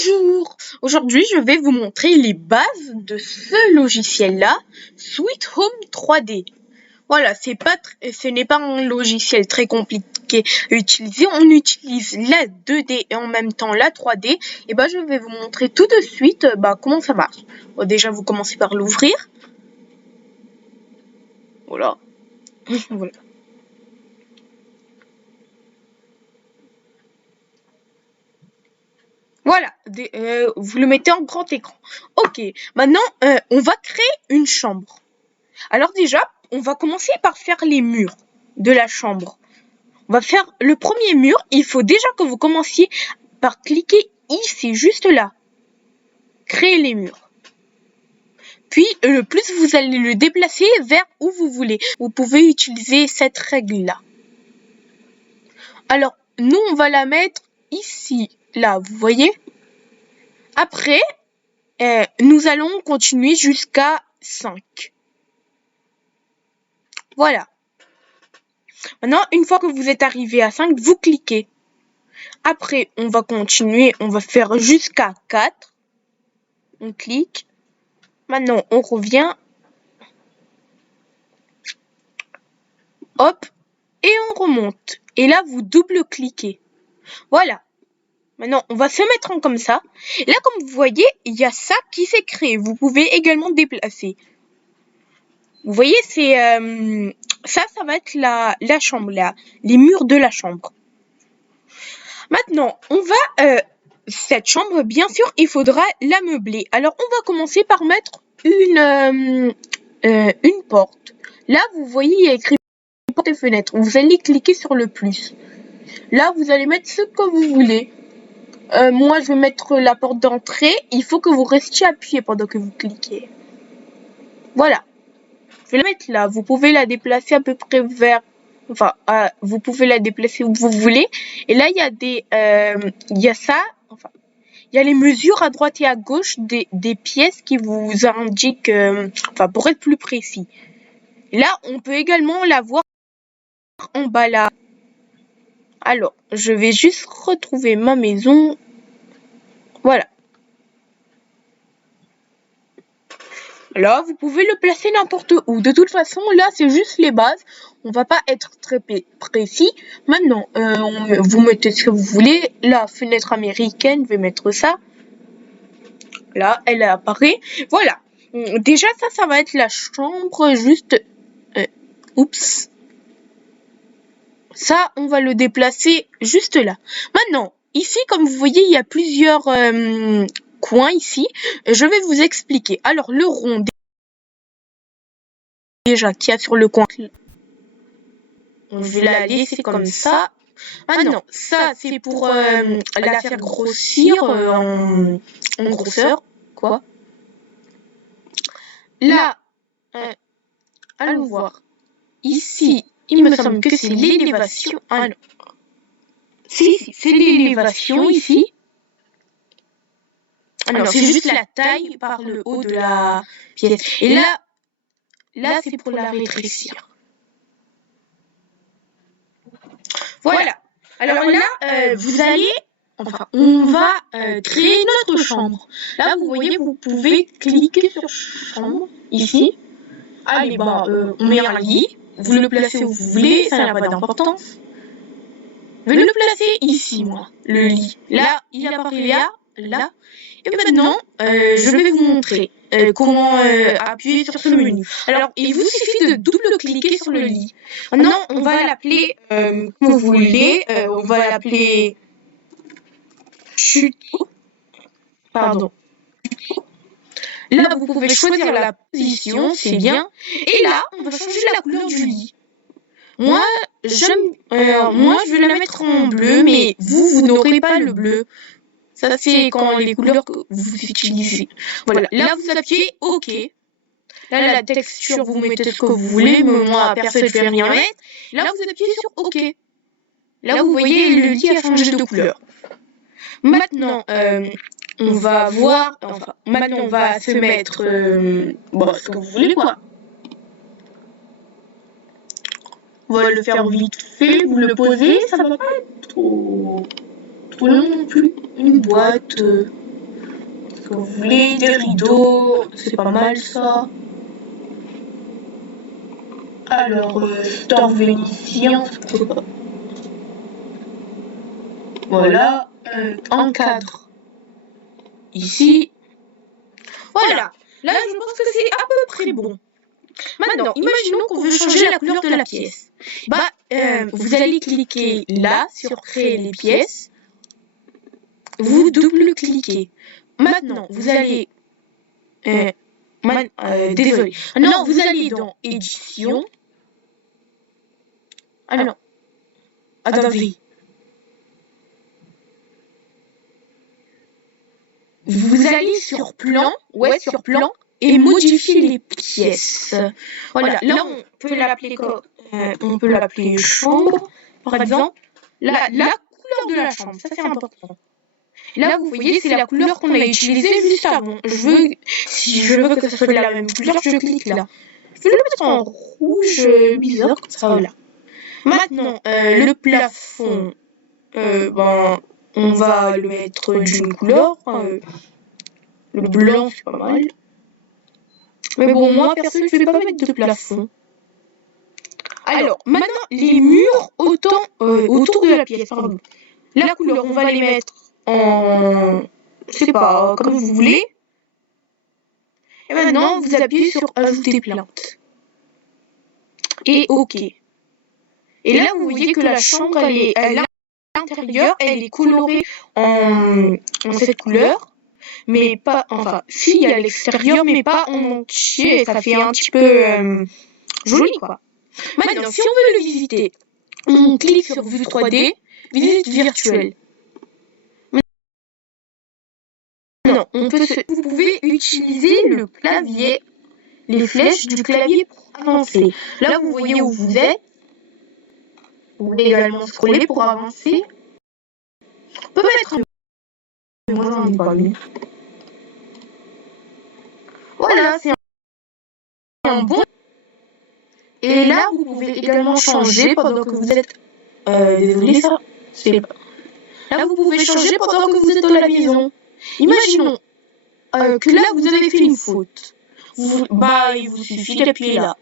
Bonjour! Aujourd'hui, je vais vous montrer les bases de ce logiciel-là, Sweet Home 3D. Voilà, ce n'est pas un logiciel très compliqué à utiliser. On utilise la 2D et en même temps la 3D. Et je vais vous montrer tout de suite comment ça marche. Bon, déjà, vous commencez par l'ouvrir. Voilà. Voilà. Voilà, vous le mettez en grand écran. Ok, maintenant, on va créer une chambre. Alors déjà, on va commencer par faire les murs de la chambre. On va faire le premier mur. Il faut déjà que vous commenciez par cliquer ici, juste là. Créer les murs. Puis, le plus vous allez le déplacer vers où vous voulez. Vous pouvez utiliser cette règle-là. Alors, nous, on va la mettre ici, là, vous voyez? Après, nous allons continuer jusqu'à 5. Voilà. Maintenant, une fois que vous êtes arrivé à 5, vous cliquez. Après, on va continuer, on va faire jusqu'à 4. On clique. Maintenant, on revient. Hop. Et on remonte. Et là, vous double-cliquez. Voilà. Maintenant, on va se mettre en comme ça. Et là, comme vous voyez, il y a ça qui s'est créé. Vous pouvez également déplacer. Vous voyez, c'est ça va être la chambre, là, les murs de la chambre. Maintenant, on va cette chambre, bien sûr, il faudra la meubler. Alors, on va commencer par mettre une porte. Là, vous voyez, il y a écrit porte et fenêtre. Vous allez cliquer sur le plus. Là, vous allez mettre ce que vous voulez. Moi, je vais mettre la porte d'entrée. Il faut que vous restiez appuyé pendant que vous cliquez. Voilà. Je vais la mettre là. Vous pouvez la déplacer à peu près vers... Enfin, vous pouvez la déplacer où vous voulez. Et là, il y a il y a ça. Enfin, il y a les mesures à droite et à gauche des pièces qui vous indiquent... pour être plus précis. Là, on peut également la voir en bas là. Alors, je vais juste retrouver ma maison. Voilà. Là, vous pouvez le placer n'importe où. De toute façon, là, c'est juste les bases. On va pas être très précis. Maintenant, vous mettez ce que vous voulez. La fenêtre américaine, je vais mettre ça. Là, elle apparaît. Voilà. Déjà, ça va être la chambre juste... oups. Ça, on va le déplacer juste là. Maintenant, ici, comme vous voyez, il y a plusieurs coins ici. Je vais vous expliquer. Alors, le rond, déjà, qu'il y a sur le coin. Je vais la laisser comme ça. Ah non, ça, c'est pour la faire grossir en grosseur. Quoi? Là, allons voir. Ici, il me semble que c'est l'élévation. Ah non. Si, c'est l'élévation ici. Ah non, c'est juste la taille par le haut de la pièce. Et là c'est pour la rétrécir. Voilà. Alors là, vous allez... Enfin, on va créer notre chambre. Là, vous voyez, vous pouvez cliquer sur chambre, ici. Allez, on met un lit. Vous le placez où vous voulez, ça n'a pas d'importance. Je vais le placer ici, moi, le lit. Là, il apparaît là. Et maintenant, je vais vous montrer comment appuyer sur ce menu. Alors, il vous suffit de double-cliquer sur le lit. Maintenant, on va l'appeler comme vous voulez. On va l'appeler... Pardon. Là, vous pouvez choisir la position, c'est bien. Et là, on va changer la couleur du lit. Moi, je vais la mettre en bleu, mais vous n'aurez pas le bleu. Ça, c'est quand les couleurs que vous utilisez. Voilà. Là, vous appuyez OK. Là, la texture, vous mettez ce que vous voulez. Mais moi, perso, je vais rien mettre. Là, vous appuyez sur OK. Là, vous voyez, le lit a changé de couleur. Maintenant, on va voir... Enfin, maintenant, on va se mettre... ce que vous voulez, quoi. On va le faire vite fait. Vous le posez. Ça va pas être trop long non plus. Une boîte... que vous voulez, des rideaux, c'est pas mal ça. Alors, dans vénitien, pourquoi pas. Voilà, un cadre. Ici. Voilà, là je pense que c'est à peu près bon. Maintenant, imaginons qu'on veut changer la couleur de la pièce. Vous allez cliquer là sur créer les pièces. Vous double-cliquez. Maintenant, vous allez... désolé. Non, vous allez dans édition. Ah non. Attendez. Vous allez sur plan. Ouais, sur plan. Et modifier les pièces. Voilà, là on peut l'appeler chambre, par exemple. La couleur de la chambre, ça c'est important. Là vous voyez, c'est la couleur qu'on a utilisée juste avant. Si je veux que ça soit de la même couleur, je clique là. Je vais le mettre en rouge bizarre, comme ça, voilà. Maintenant, le plafond, on va le mettre d'une couleur. Le blanc, c'est pas mal. Mais bon, moi, perso, je vais pas mettre de plafond. Alors, maintenant, les murs autour de la pièce, pardon. La couleur, on va les mettre en... Je sais pas, comme vous voulez. Et maintenant, vous appuyez sur Ajouter plainte. Et OK. Et là, vous voyez que la chambre, à l'intérieur, elle est colorée en cette couleur. Mais pas, enfin, si, à l'extérieur, mais pas en entier. Ça fait un petit peu joli, quoi. Maintenant, si on veut le visiter, on clique sur Vue 3D, visite virtuelle. Maintenant, vous pouvez utiliser le clavier, les flèches du clavier pour avancer. Là, vous voyez où vous êtes. Vous pouvez également scroller pour avancer. On peut mettre un... Moi, j'en ai pas mis. Voilà, c'est un bon... Et là, vous pouvez également changer pendant que vous êtes... désolé, ça, c'est... Là, vous pouvez changer pendant que vous êtes dans la maison. Imaginons que là, vous avez fait une faute. Il vous suffit d'appuyer là.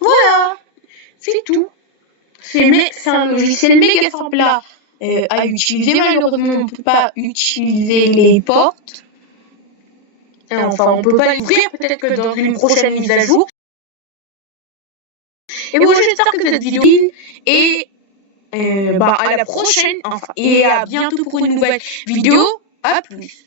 Voilà, c'est tout. C'est un logiciel méga simple à utiliser. Malheureusement, on ne peut pas utiliser les portes. Enfin, on ne peut pas l'ouvrir, peut-être que dans une prochaine mise à jour. Et bon, j'espère que cette vidéo et à la prochaine, et à bientôt pour une nouvelle vidéo. À plus.